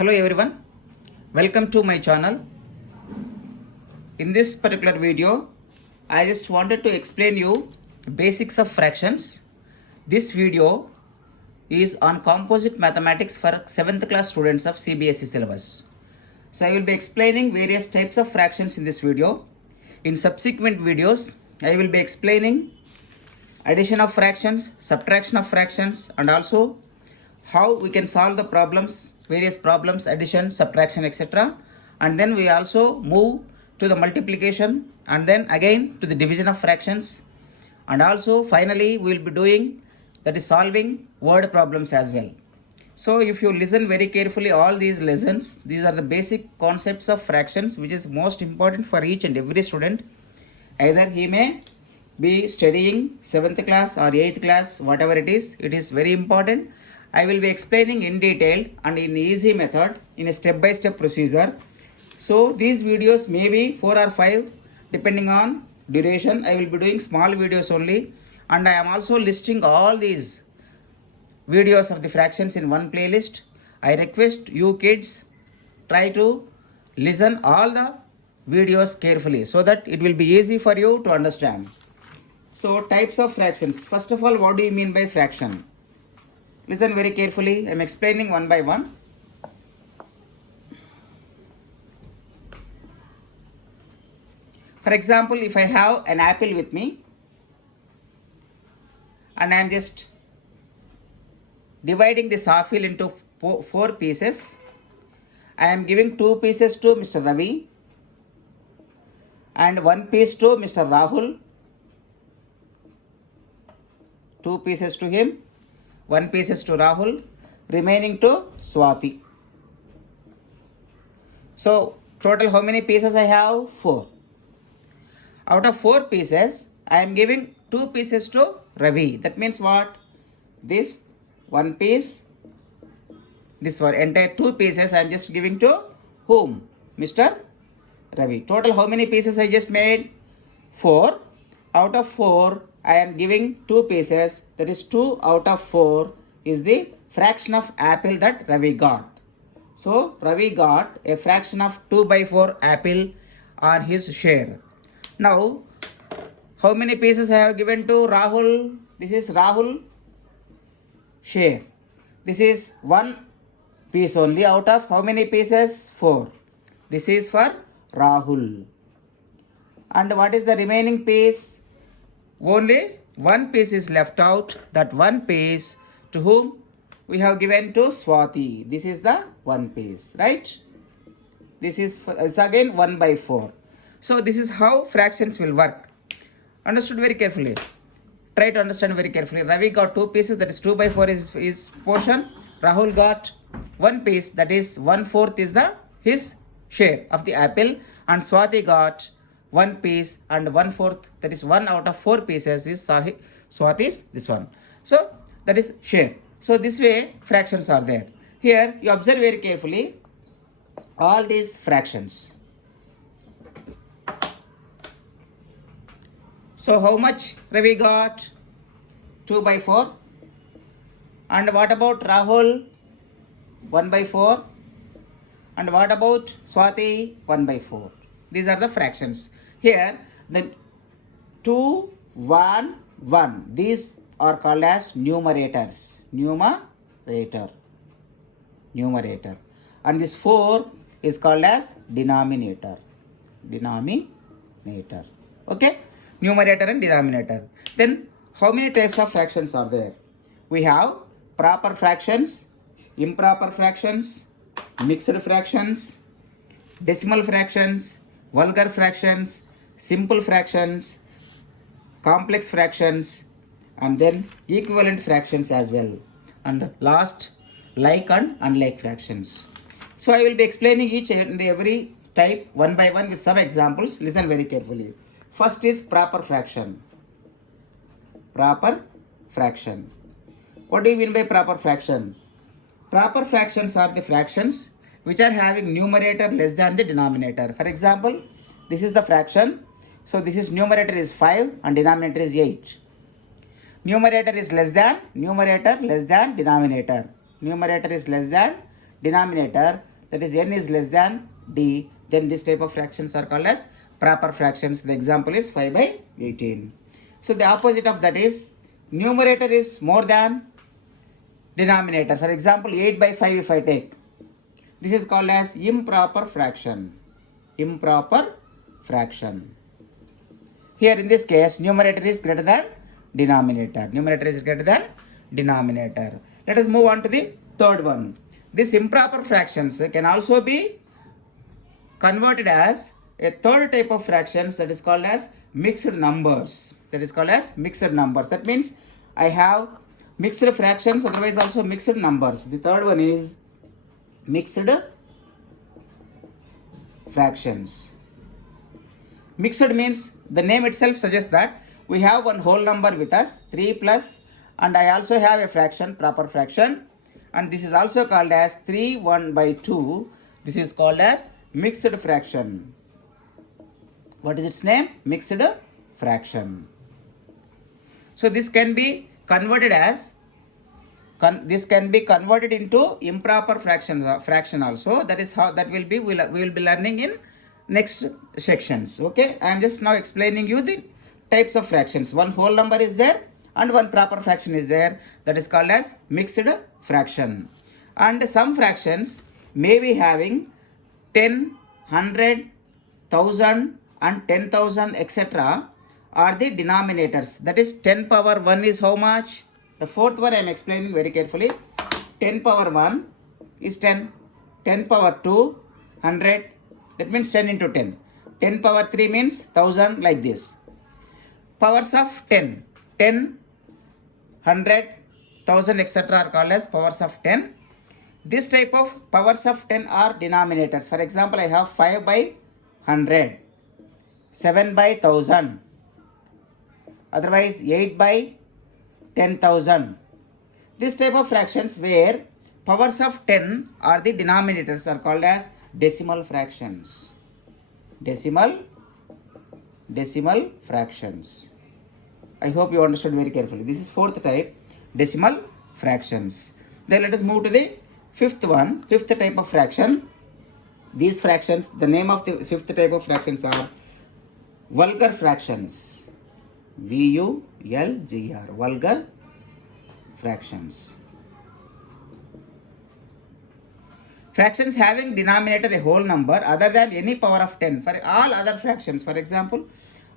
Hello everyone, welcome to my channel. In this particular video, I just wanted to explain you basics of fractions. This video is on composite mathematics for 7th class students of CBSE syllabus. So I will be explaining various types of fractions in this video. In subsequent videos, I will be explaining addition of fractions, subtraction of fractions, and also how we can solve the problems, various problems, addition, subtraction, etc. And then we also move to the multiplication and then again to the division of fractions, and also finally we will be doing, that is, solving word problems as well. So if you listen very carefully all these lessons, these are the basic concepts of fractions which is most important for each and every student. Either he may be studying 7th class or 8th class, whatever it is very important. I will be explaining in detail and in easy method in a step-by-step procedure. So these videos may be 4 or 5 depending on duration. I will be doing small videos only, and I am also listing all these videos of the fractions in one playlist. I request you kids try to listen all the videos carefully so that it will be easy for you to understand. So types of fractions. First of all, what do you mean by fraction? Listen very carefully. I am explaining one by one. For example, if I have an apple with me and I am just dividing this apple into 4 pieces, I am giving 2 pieces to Mr. Ravi and 1 piece to Mr. Rahul, 2 pieces to him, 1 pieces to Rahul, remaining to Swati. So total how many pieces I have? 4. Out of 4 pieces, I am giving 2 pieces to Ravi. That means what? This 1 piece, this one, entire 2 pieces I am just giving to whom? Mr. Ravi. Total how many pieces I just made? 4. Out of 4, I am giving 2 pieces. That is 2 out of 4 is the fraction of apple that Ravi got. So Ravi got a fraction of 2 by 4 apple on his share. Now, how many pieces I have given to Rahul? This is Rahul share. This is 1 piece only out of how many pieces? 4. This is for Rahul. And what is the remaining piece? Only 1 piece is left out. That 1 piece to whom we have given to Swati. This is the 1 piece, right? This is it's again 1 by 4. So this is how fractions will work. Understood very carefully. Try to understand very carefully. Ravi got 2 pieces, that is 2 by 4 is his portion. Rahul got 1 piece, that is 1/4 is the his share of the apple, and Swati got 1 piece and 1/4, that is 1 out of 4 pieces is Swati's this one. So that is share. So this way fractions are there. Here you observe very carefully all these fractions. So how much Ravi got? 2 by 4. And what about Rahul? 1 by 4. And what about Swati? 1 by 4. These are the fractions. Here the 2, 1, 1. These are called as numerators. Numerator. And this 4 is called as denominator. Okay? Numerator and denominator. Then how many types of fractions are there? We have proper fractions, improper fractions, mixed fractions, decimal fractions, vulgar fractions, simple fractions, complex fractions, and then equivalent fractions as well. And last, like and unlike fractions. So I will be explaining each and every type one by one with some examples. Listen very carefully. First is proper fraction. Proper fraction. What do you mean by proper fraction? Proper fractions are the fractions which are having numerator less than the denominator. For example, this is the fraction. So this is numerator is 5 and denominator is 8. Numerator is less than denominator. Numerator is less than denominator. that is n is less than d, then this type of fractions are called as proper fractions. The example is 5 by 18. So the opposite of that is numerator is more than denominator. For example, 8 by 5 if I take, this is called as improper fraction. Improper fraction. Here in this case, numerator is greater than denominator. Numerator is greater than denominator. Let us move on to the third one. These improper fractions can also be converted as a third type of fractions, that is called as mixed numbers. That is called as mixed numbers. That means I have mixed fractions, otherwise also mixed numbers. The third one is mixed fractions. Mixed means the name itself suggests that we have one whole number with us, 3 plus, and I also have a fraction, proper fraction, and this is also called as 3 1 by 2. This is called as mixed fraction. What is its name? Mixed fraction. So this can be converted as this can be converted into improper fractions fraction also. That is how that will be we will be learning in next sections. Okay, I am just now explaining you the types of fractions. One whole number is there and one proper fraction is there. That is called as mixed fraction. And some fractions may be having 10, 100, 1000 and 10,000 etc. are the denominators. That is 10 power 1 is how much? The fourth one I am explaining very carefully. 10 power 1 is 10. 10 power 2, 100. That means 10 into 10. 10 power 3 means 1000, like this. Powers of 10. 10, 100, 1000 etc. are called as powers of 10. This type of powers of 10 are denominators. For example, I have 5 by 100, 7 by 1000, otherwise 8 by 10,000. This type of fractions where powers of 10 are the denominators are called as decimal fractions. Decimal fractions. I hope you understood very carefully. This is fourth type, decimal fractions. Then let us move to the fifth one, fifth type of fraction. These fractions, the name of the fifth type of fractions are vulgar fractions. VULGR, vulgar fractions. Fractions having denominator a whole number other than any power of 10 for all other fractions. For example,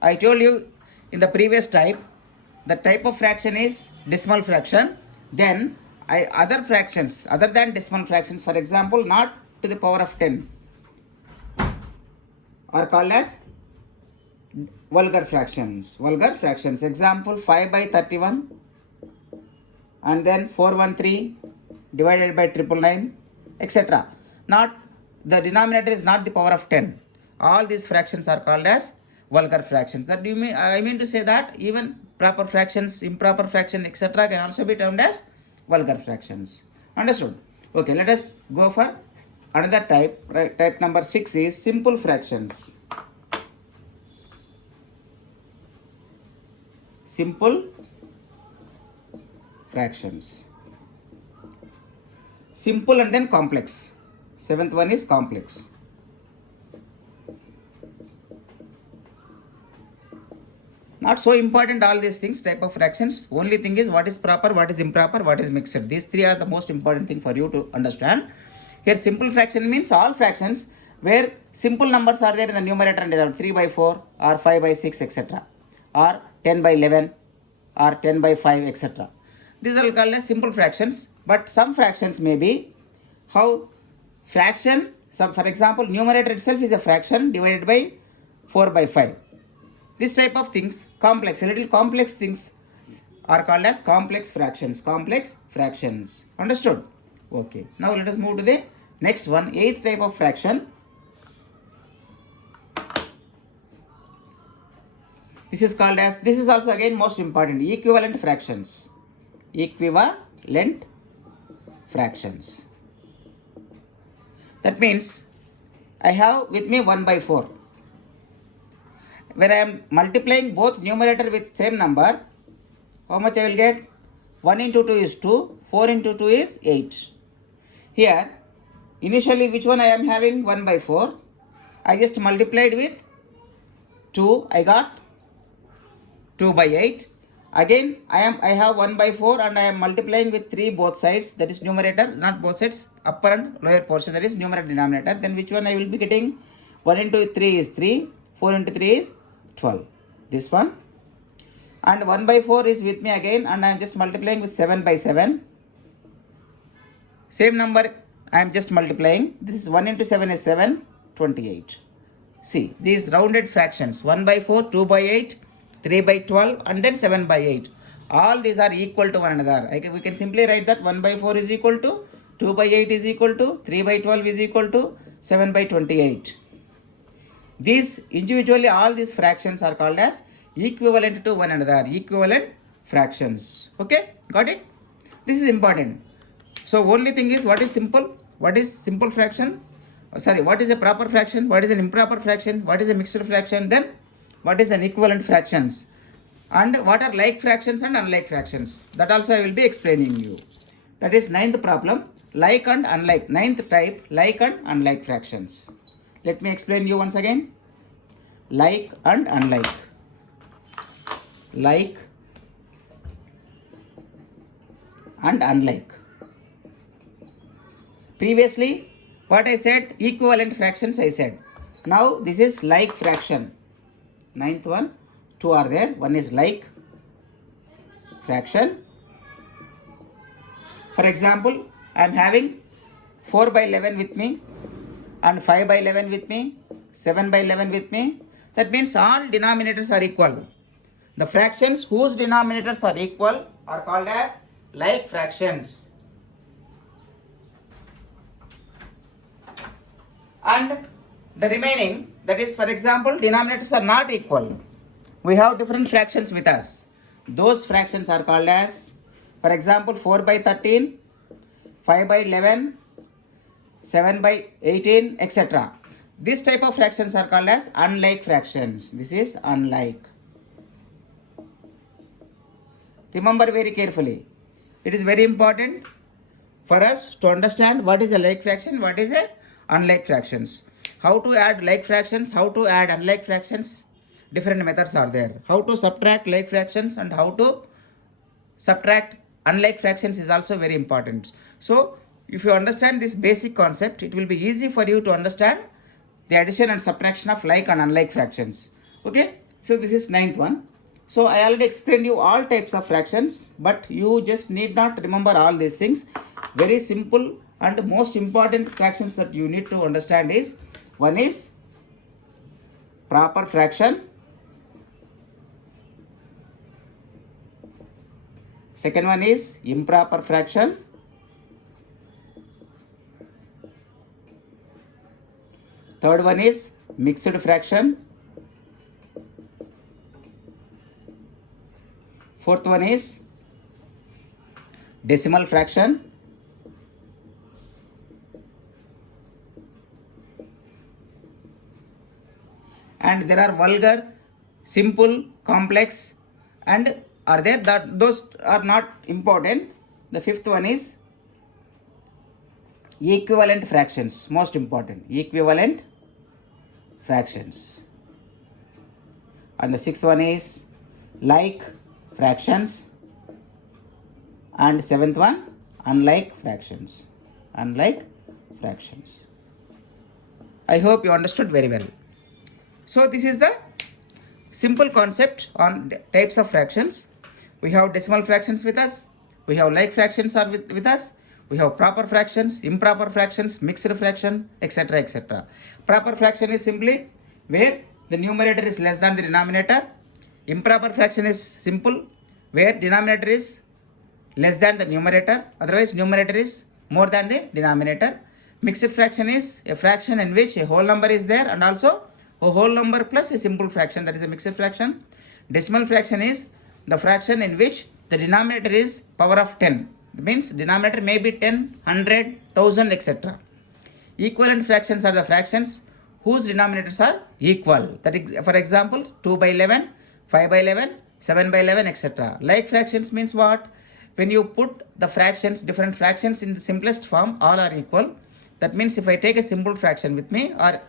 I told you in the previous type, the type of fraction is decimal fraction. Then other fractions other than decimal fractions, for example, not to the power of 10, are called as vulgar fractions. Vulgar fractions. Example, 5 by 31 and then 413 divided by 999 etc. Not the denominator is not the power of 10. All these fractions are called as vulgar fractions. That you mean I mean to say that even proper fractions, improper fraction etc. can also be termed as vulgar fractions. Understood? Okay, let us go for another type. Right, type number 6 is simple fractions. Simple fractions. Simple and then complex. Seventh one is complex. Not so important all these things, type of fractions. Only thing is what is proper, what is improper, what is mixed. These three are the most important thing for you to understand. Here simple fraction means all fractions where simple numbers are there in the numerator and denominator, 3 by 4 or 5 by 6 etc. or 10 by 11 or 10 by 5 etc. These are called as simple fractions. But some fractions may be how fraction, for example, numerator itself is a fraction divided by 4 by 5. This type of things, complex, a little complex things are called as complex fractions. Complex fractions. Understood? Okay. Now let us move to the next one, eighth type of fraction. This is called as, this is also again most important, equivalent fractions. Equivalent fractions. That means I have with me 1 by 4. When I am multiplying both numerator with same number, how much I will get? 1 into 2 is 2, 4 into 2 is 8. Here Initially, which one I am having? 1 by 4. I just multiplied with 2. I got 2 by 8. Again, I have 1 by 4 and I am multiplying with 3 both sides. That is numerator, not both sides, upper and lower portion. That is numerator, denominator. Then which one I will be getting? 1 into 3 is 3. 4 into 3 is 12. This one. And 1 by 4 is with me again, and I am just multiplying with 7 by 7. Same number I am just multiplying. This is 1 into 7 is 7, 28. See, these rounded fractions, 1 by 4, 2 by 8, 3 by 12, and then 7 by 8. All these are equal to one another. We can simply write that 1 by 4 is equal to 2 by 8 is equal to 3 by 12 is equal to 7 by 28. These individually, all these fractions are called as equivalent to one another, equivalent fractions. Okay, got it? This is important. So only thing is, what is simple? What is simple fraction? What is a proper fraction? What is an improper fraction? What is a mixed fraction? Then what is an equivalent fractions? And what are like fractions and unlike fractions? That also I will be explaining you. That is ninth problem, like and unlike. Ninth type, like and unlike fractions. Let me explain you once again. Like and unlike. Like and unlike. Previously, what I said, equivalent fractions I said. Now this is like fraction. Ninth one, 2 are there. One is like fraction. For example, I am having 4 by 11 with me and 5 by 11 with me, 7 by 11 with me. That means all denominators are equal. The fractions whose denominators are equal are called as like fractions. And the remaining, that is, for example, denominators are not equal. We have different fractions with us. Those fractions are called as, for example, 4 by 13, 5 by 11, 7 by 18, etc. This type of fractions are called as unlike fractions. This is unlike. Remember very carefully. It is very important for us to understand what is a like fraction, what is a unlike fractions. How to add like fractions, how to add unlike fractions, different methods are there. How to subtract like fractions and how to subtract unlike fractions is also very important. So if you understand this basic concept, it will be easy for you to understand the addition and subtraction of like and unlike fractions. Okay, so this is ninth one. So I already explained you all types of fractions, but you just need not remember all these things. Very simple and most important fractions that you need to understand is, one is proper fraction, second one is improper fraction, third one is mixed fraction, fourth one is decimal fraction, and there are vulgar, simple, complex, and are there that those are not important. The fifth one is equivalent fractions, most important, equivalent fractions. And the sixth one is like fractions, and seventh one unlike fractions. Unlike fractions. I hope you understood very well. So this is the simple concept on types of fractions. We have decimal fractions with us, we have like fractions are with us, we have proper fractions, improper fractions, mixed fraction, etc. etc. Proper fraction is simply where the numerator is less than the denominator. Improper fraction is simple where denominator is less than the numerator, otherwise numerator is more than the denominator. Mixed fraction is a fraction in which a whole number is there and also a whole number plus a simple fraction, that is a mixed fraction. Decimal fraction is the fraction in which the denominator is power of 10. That means denominator may be 10, 100, 1000, etc. Equivalent fractions are the fractions whose denominators are equal. That is, for example, 2 by 11, 5 by 11, 7 by 11, etc. Like fractions means what? When you put the fractions, different fractions in the simplest form, all are equal. That means if I take a simple fraction with me, or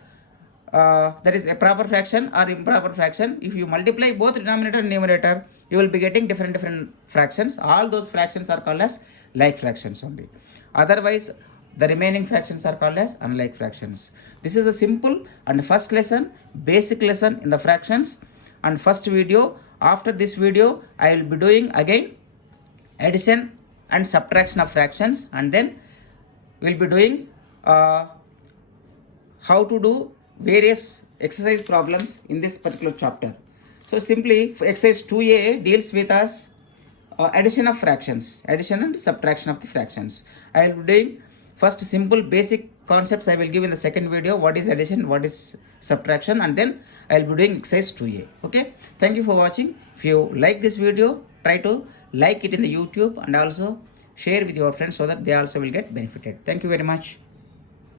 that is a proper fraction or improper fraction, if you multiply both denominator and numerator, you will be getting different fractions. All those fractions are called as like fractions only. Otherwise, the remaining fractions are called as unlike fractions. This is a simple and first lesson, basic lesson in the fractions, and first video. After this video, I will be doing again addition and subtraction of fractions, and then we will be doing how to do various exercise problems in this particular chapter. So simply exercise 2a deals with us addition of fractions, addition and subtraction of the fractions. I will be doing first simple basic concepts. I will give in the second video what is addition, what is subtraction, and then I will be doing exercise 2a. Okay, thank you for watching. If you like this video, try to like it in the YouTube and also share with your friends so that they also will get benefited. Thank you very much.